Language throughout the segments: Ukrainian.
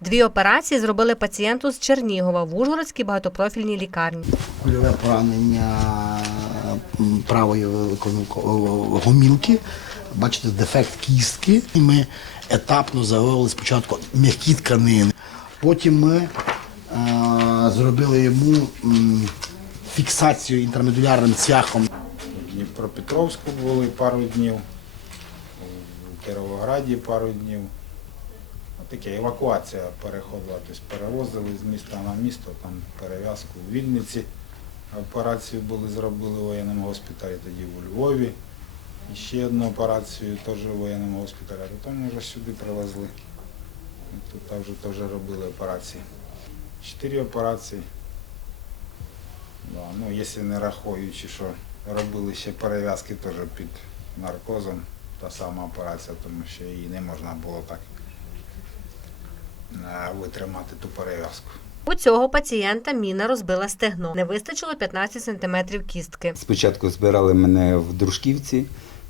Дві операції зробили пацієнту з Чернігова в Ужгородській багатопрофільній лікарні. Кульове поранення правої гомілки. Бачите, дефект кістки. І ми етапно загоїли спочатку м'які тканини. Потім ми е, зробили йому фіксацію інтермедулярним цвяхом. В Дніпропетровську були пару днів, у Кіровограді пару днів. Таке евакуація переходила, тобто перевозили з міста на місто, там перев'язку у Вінниці. Операцію були зробили в воєнному госпіталі, тоді у Львові. І ще одну операцію теж в воєнному госпіталі, а потім вже сюди привезли. Тут вже теж робили операції. Чотири операції. Да, ну, якщо не рахуючи, що робили ще перев'язки теж під наркозом, та сама операція, тому що її не можна було так витримати ту перев'язку. У цього пацієнта міна розбила стегно. Не вистачило 15 сантиметрів кістки. Спочатку збирали мене в Дружківці,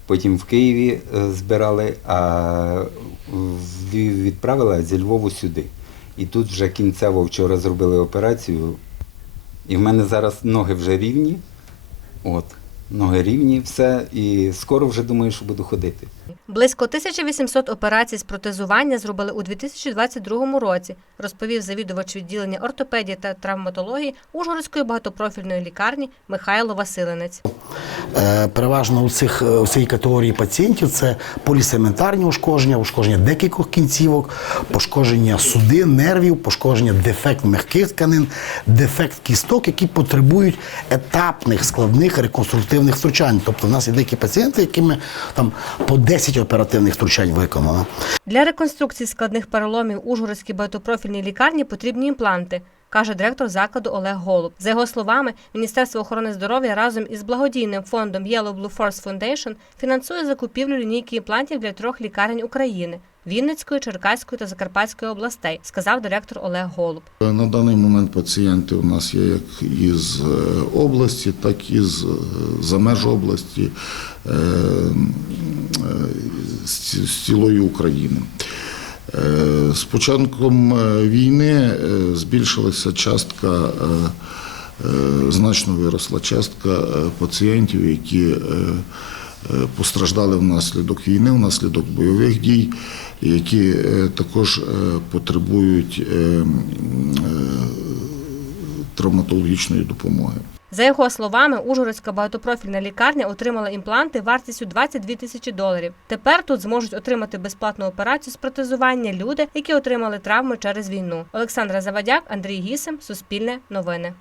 потім в Києві е, збирали, а в Львів відправили зі Львову сюди. І тут вже кінцево вчора зробили операцію. І в мене зараз ноги вже рівні. От, ноги рівні, все. І скоро вже думаю, що буду ходити. Близько 1800 операцій з протезування зробили у 2022 році, розповів завідувач відділення ортопедії та травматології Ужгородської багатопрофільної лікарні Михайло Василинець. Е, Переважно у цих е, у цій категорії пацієнтів це полісементарні ушкодження, ушкодження декількох кінцівок, пошкодження судин, нервів, пошкодження дефект м'яких тканин, дефект кісток, які потребують етапних складних реконструктивних втручань. Тобто в нас є деякі пацієнти, якими там по 10 оперативних втручань виконано. Для реконструкції складних переломів Ужгородській багатопрофільній лікарні потрібні імпланти. Каже директор закладу Олег Голуб. За його словами, Міністерство охорони здоров'я разом із благодійним фондом Yellow Blue Force Foundation фінансує закупівлю лінійки імплантів для трьох лікарень України Вінницької, Черкаської та Закарпатської областей, сказав директор Олег Голуб. На даний момент пацієнти у нас є як із е, області, так і з, е, за меж області е, е, з цілої України. Е, З початком е, війни е, збільшилася частка, е, е, значно виросла частка е, пацієнтів, які е, е, постраждали внаслідок війни, внаслідок бойових дій, які е, також е, потребують е, травматологічної допомоги. За його словами, Ужгородська багатопрофільна лікарня отримала імпланти вартістю 22 тисячі доларів. Тепер тут зможуть отримати безплатну операцію з протезування люди, які отримали травми через війну. Олександра Завадяк, Андрій Гісем, Суспільне новини.